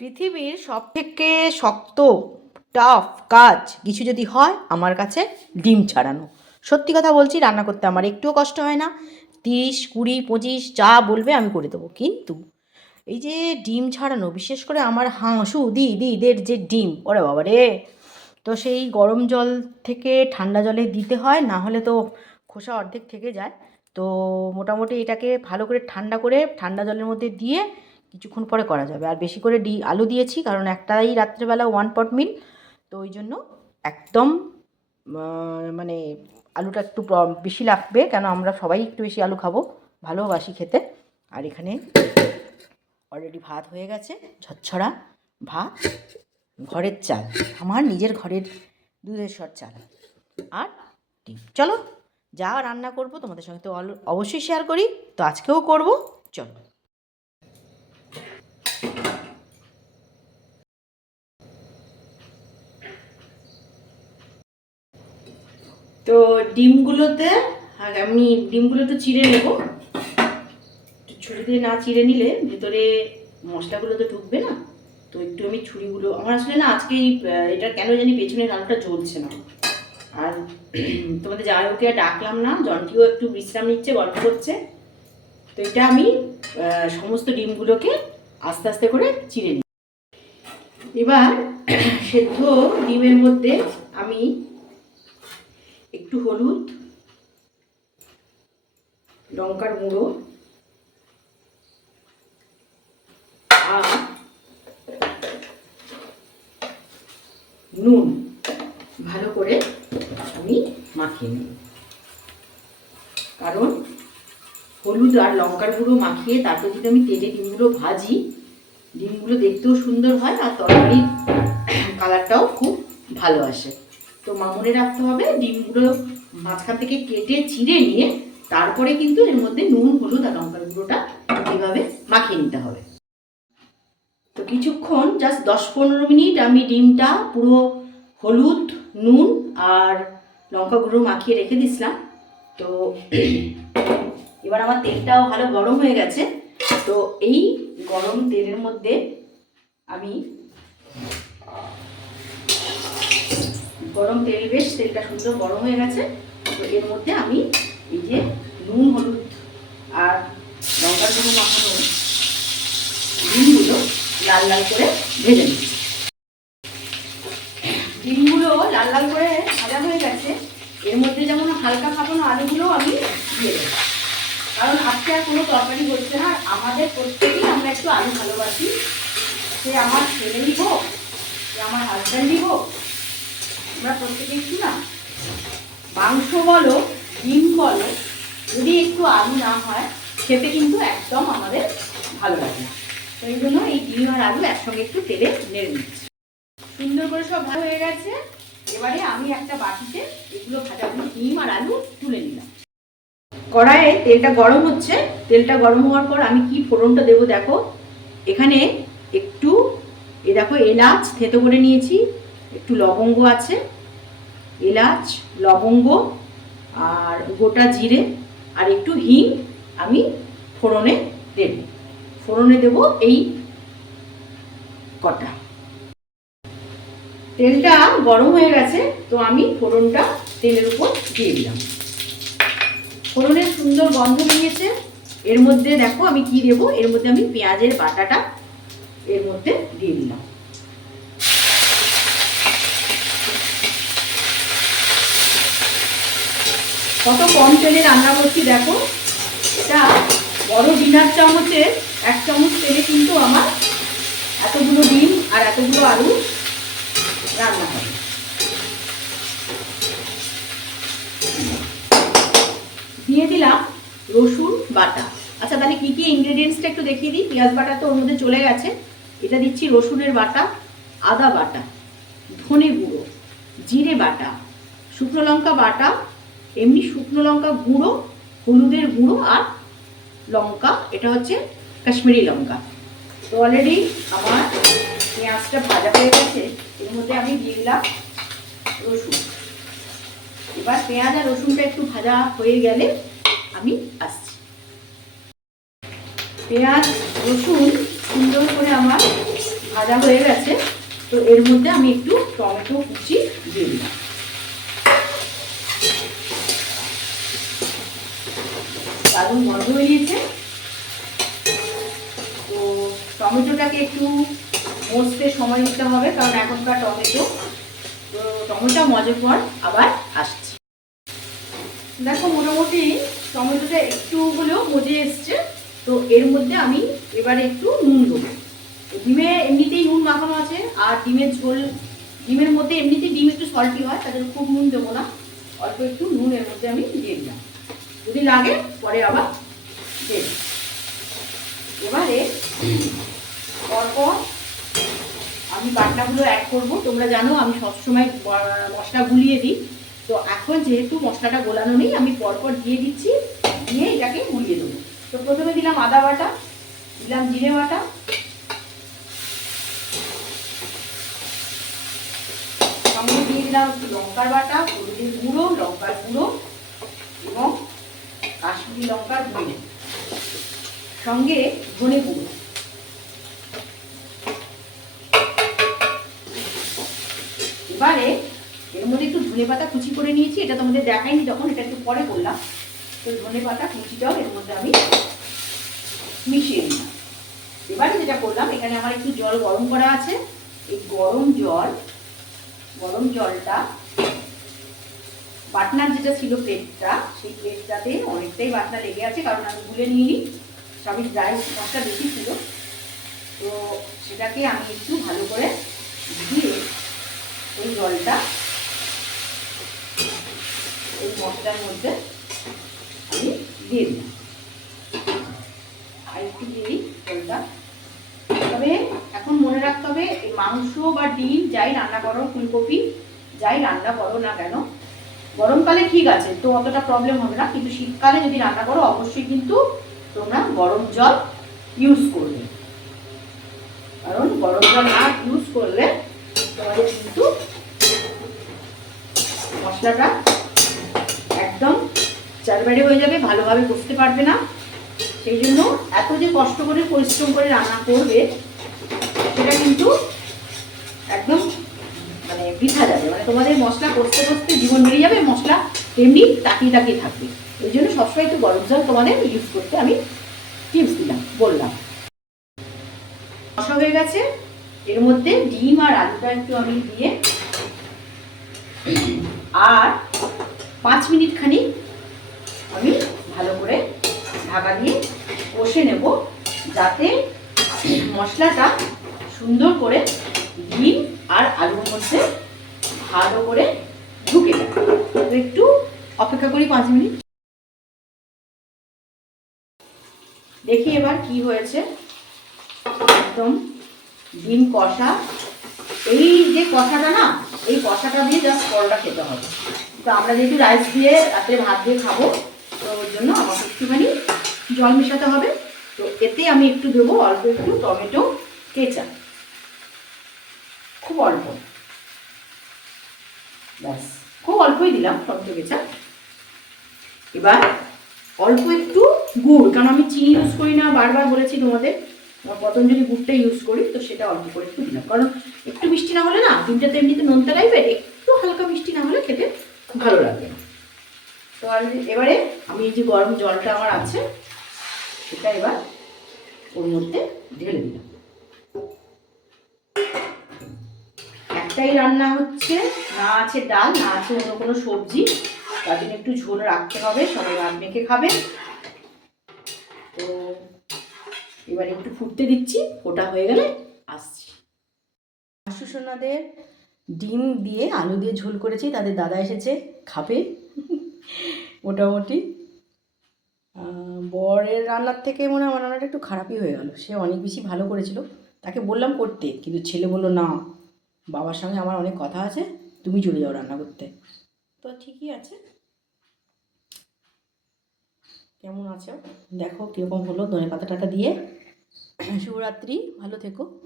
পৃথিবীর সব থেকে শক্ত টাফ কাজ কিছু যদি হয় আমার কাছে ডিম ছাড়ানো। সত্যি কথা বলছি, রান্না করতে আমার একটুও কষ্ট হয় না। তিরিশ, কুড়ি, পঁচিশ, যা বলবে আমি করে দেবো। কিন্তু এই যে ডিম ছাড়ানো, বিশেষ করে আমার হাঁসু দি দিদের যে ডিম, ওরে বাবা রে! তো সেই গরম জল থেকে ঠান্ডা জলে দিতে হয়, না হলে তো খোসা অর্ধেক থেকে যায়। তো মোটামুটি এটাকে ভালো করে ঠান্ডা করে ঠান্ডা জলের মধ্যে দিয়ে কিছুক্ষণ পরে করা যাবে। আর বেশি করে ডি আলু দিয়েছি, কারণ একটাই রাত্রেবেলা ওয়ান পট মিল তো ওই জন্য একদম মানে আলুটা একটু বেশি লাগবে, কেন আমরা সবাই একটু বেশি আলু খাব, ভালোবাসি খেতে। আর এখানে অলরেডি ভাত হয়ে গেছে, ঝরঝরা ভাত, ঘরের চাল, আমার নিজের ঘরের দুধের সর চাল আর ডিম। চলো, যা রান্না করব তোমাদের সঙ্গে তো অবশ্যই শেয়ার করি, তো আজকেও করব, চলো। তো ডিমগুলোতে আমি ডিমগুলো একটু চিড়ে নেব। ছুরি দিয়ে না চিড়ে নিলে ভেতরে মশলাগুলো তো ঢুকবে না? তো একটু আমি ছুরিগুলো, আমার আসলে না আজকে এটা কেন জানি পেছনের আলুটা জ্বলছে না। আর তোমাদের জামাইবাবুকে ডাকলাম না, জন্টিও একটু বিশ্রাম নিচ্ছে, গল্প করছে। তো এটা আমি সমস্ত ডিমগুলোকে আস্তে আস্তে করে চিড়ে নিই। এবার সেদ্ধ ডিমের মধ্যে আমি একটু হলুদ, লঙ্কার গুঁড়ো, আর নুন। ভালো করে আমি মাখিয়ে নেব। কারণ হলুদ আর লঙ্কার গুঁড়ো মাখিয়ে তারপর যদি আমি তেলে ডিমগুলো ভাজি, ডিমগুলো দেখতেও সুন্দর হয় আর তরকারির কালারটাও খুব ভালো আসে। তো মনে রাখতে হবে, ডিমগুলো মাঝখান থেকে কেটে চিড়ে নিয়ে তারপরে কিন্তু এর মধ্যে নুন, হলুদ আর লঙ্কার গুঁড়োটা এভাবে মাখিয়ে নিতে হবে। তো কিছুক্ষণ জাস্ট দশ পনেরো মিনিট আমি ডিমটা পুরো হলুদ, নুন আর লঙ্কা গুঁড়ো মাখিয়ে রেখে দিছিলাম তো এবার আমার তেলটাও ভালো গরম হয়ে গেছে। তো এই গরম তেলের মধ্যে আমি গরম তেল বেশ, তেলটা সুন্দর গরম হয়ে গেছে। তো এর মধ্যে আমি এই যে নুন, হলুদ আর লঙ্কার গুঁড়ো মাখানো ডিমগুলো লাল লাল করে ভেজে নিচ্ছি। ডিমগুলো লাল লাল করে ভাজা হয়ে গেছে। এর মধ্যে যেমন হালকা ফাটানো আলুগুলো আমি দিয়ে দেবো। কারণ আজকে আর কোনো তরকারি হচ্ছে না। আমাদের প্রত্যেকেই আমরা একটু আলু ভালোবাসি। সে আমার ছেলেই হোক, সে আমার হাজব্যান্ডই হোক আমরা প্রত্যেকে একটু না? মাংস বলো, ডিম বলো, যদি একটু আলু না হয়, খেতে কিন্তু একদম আমাদের ভালো লাগে না। তো এই জন্য এই ডিম আর আলু একসঙ্গে একটু তেলে নেড়ে নিচ্ছি। সুন্দর করে সব ভালো হয়ে গেছে। এবারে আমি একটা বাটিতে এগুলো ভাজাগুলো ডিম আর আলু তুলে নিলাম। কড়াইয়ে তেলটা গরম হচ্ছে। তেলটা গরম হওয়ার পর আমি কি ফোড়নটা দেবো দেখো। এখানে একটু, এ দেখো এলাচ থেতো করে নিয়েছি। একটু লবঙ্গ আছে, এলাচ, লবঙ্গ, আর গোটা জিরে, আর একটু হিং আমি ফোড়নে দেব। ফোড়নে দেব এই কটা। তেলটা গরম হয়ে গেছে, তো আমি ফোড়নটা তেলের উপর দিয়ে দিলাম। ফোড়নের সুন্দর গন্ধ বেরিয়েছে। এর মধ্যে দেখো আমি কি দেবো? এর মধ্যে আমি পেঁয়াজের বাটাটা এর মধ্যে দিয়ে দিলাম। কত কম তেলে রান্না করছি দেখো। এটা বড় ডিনার চামচে এক চামচ তেলে কিন্তু আমার এতগুলো ডিম আর এতগুলো আলু রান্না হবে। দিয়ে দিলাম রসুন বাটা। আচ্ছা তাহলে কী কী ইনগ্রেডিয়েন্টসটা একটু দেখিয়ে দিই? পেঁয়াজ বাটা তো ওর মধ্যে চলে গেছে। এটা দিচ্ছি রসুনের বাটা, আদা বাটা, ধনে গুঁড়ো, জিরে বাটা, শুকনো লঙ্কা বাটা এমনি শুকনো লঙ্কা গুঁড়ো, হলুদের গুঁড়ো আর লঙ্কা, এটা হচ্ছে কাশ্মীরি লঙ্কা। তো অলরেডি আমার পেঁয়াজটা ভাজা হয়ে গেছে, এর মধ্যে আমি দিলাম রসুন। এবার পেঁয়াজ আর রসুনটা একটু ভাজা হয়ে গেলে আমি আসছি। পেঁয়াজ, রসুন সুন্দর করে আমার ভাজা হয়ে গেছে, তো এর মধ্যে আমি একটু টমেটো কুচি দিয়ে দিলাম। দারুণ গন্ধ বেরিয়েছে। তো টমেটোটাকে একটু মজতে সময় দিতে হবে, কারণ এখনকার টমেটো। তো টমেটো মজার পর আবার আসছে। দেখো, মোটামুটি টমেটোটা একটু হলেও মজে এসছে। তো এর মধ্যে আমি এবারে একটু নুন দেবো। ডিমে এমনিতেই নুন মাখানো আছে, আর ডিমের ঝোল ডিমের মধ্যে এমনিতেই ডিম একটু সল্টি হয়, তাদের খুব নুন দেবো না। অল্প একটু নুন এর মধ্যে আমি দিয়ে দিলাম। যদি লাগে পরে আবার এবারে পরপর আমি বাটনাগুলো অ্যাড করব। তোমরা জানো আমি সবসময় মশলা গুলিয়ে দিই। তো এখন যেহেতু মশলাটা গোলানো নেই, আমি পরপর দিয়ে দিচ্ছি, দিয়ে এটাকে গুলিয়ে দেবো। তো প্রথমে দিলাম আদা বাটা, দিলাম জিরে বাটা। সঙ্গে দিয়ে দিলাম লঙ্কার বাটা, হলুদের গুঁড়ো, লঙ্কার গুঁড়ো। কাশ্মীরি লঙ্কার গুঁড়ো সঙ্গে ধনে গুঁড়ো। এবারে এর মধ্যে একটু ধনে পাতা কুচি করে নিয়েছি, এটা তোমাদের দেখাইনি যখন, এটা একটু পরে করলাম তো ধনে পাতা কুচিটাও এর মধ্যে আমি মিশিয়ে দিলাম। এবারে যেটা করলাম, এখানে আমার একটু জল গরম করা আছে। এই গরম জল, গরম জলটা বাটনার যেটা ছিল প্লেটটা সেই প্লেটটাতে অনেকটাই বাটনা লেগে আছে, কারণ আমি গুলে নিয়ে নিই সবই ড্রাই মশলা বেশি ছিল। তো সেটাকে আমি একটু ভালো করে দিয়ে ওই জলটা ওই মশলার মধ্যে আমি দিয়ে দিলাম। আর একটু দিই জলটা তবে এখন মনে রাখতে হবে, এই মাংস বা ডিম, যাই রান্না করো, ফুলকপি, যাই রান্না করো না কেন গরমকালে ঠিক আছে, তো অতটা প্রবলেম হবে না। কিন্তু শীতকালে যদি রান্না করো, অবশ্যই কিন্তু তোমরা গরম জল ইউজ করবে। কারণ গরম জল না ইউজ করলে তোমাদের কিন্তু মশলাটা একদম চারবারে হয়ে যাবে, ভালোভাবে কষতে পারবে না। সেই জন্য এত যে কষ্ট করে পরিশ্রম করে রান্না করবে, সেটা কিন্তু বৃথা যাবে। মানে তোমাদের মশলা করতে করতে জীবন বেরিয়ে যাবে, মশলা তেমনি তাকিয়ে তাকিয়ে থাকবে। ওই জন্য সবসময় একটু গরম জল তোমাদের ইউজ করতে আমি টিপস দিলাম, বললাম। মশলা হয়ে গেছে। এর মধ্যে ডিম আর আলুটা একটু আমি দিয়ে আর পাঁচ মিনিট খানি আমি ভালো করে ঢাকা দিয়ে কষে নেব, যাতে মশলাটা সুন্দর করে ডিম আর আলুর মধ্যে ভালো করে ঢুকে যায়। তো একটু অপেক্ষা করি পাঁচ মিনিট। দেখি এবার কি হয়েছে। একদম ডিম কষা। এই যে কষাটা না, এই কষাটা দিয়ে জাস্ট পরোটা খেতে হবে। তো আমরা যেহেতু রাইস দিয়ে রাত্রে ভাত দিয়ে খাব, তো ওর জন্য আমাকে একটুখানি জল মেশাতে হবে। তো এতে আমি একটু দেবো অল্প একটু টমেটো কেচা খুব অল্প। ব্যাস খুব অল্পই দিলাম টমেটো কেচা এবার অল্প একটু গুড়, কারণ আমি চিনি ইউজ করি না, বারবার বলেছি তোমাদের পতঞ্জলি গুড়টা ইউজ করি, তো সেটা অল্প করে একটু দিলাম। কারণ একটু মিষ্টি না হলে না ডিমটা তো এমনিতে নোনতা টাইপের একটু হালকা মিষ্টি না হলে খেতে ভালো লাগবে তো আর এবারে আমি এই যে গরম জলটা আমার আছে, সেটা এবার ওর মধ্যে ঢেলে দিলাম। একটাই রান্না হচ্ছে, না আছে ডাল, না আছে অন্য কোনো সবজি, তার জন্য একটু ঝোল রাখতে হবে, সবাই ভাত মেখে খাবে। তো এবার একটু ফুটতে দিচ্ছি ওটা হয়ে গেলে আসছি। শাশুসোনাদের ডিম দিয়ে আলু দিয়ে ঝোল করেছি, তাদের দাদা এসেছে, খাবে। মোটামুটি। বরের রান্নার থেকে মনে হয় আমার রান্নাটা একটু খারাপই হয়ে গেল, সে অনেক বেশি ভালো করেছিল, তাকে বললাম করতে, কিন্তু ছেলে বলল না। বাবার সঙ্গে আমার অনেক কথা আছে, তুমি চলে যাও রান্না করতে। তো ঠিকই আছে। কেমন আছো? দেখো কীরকম হলো ধনে পাতা টাতা দিয়ে। শুভরাত্রি, ভালো থেকো।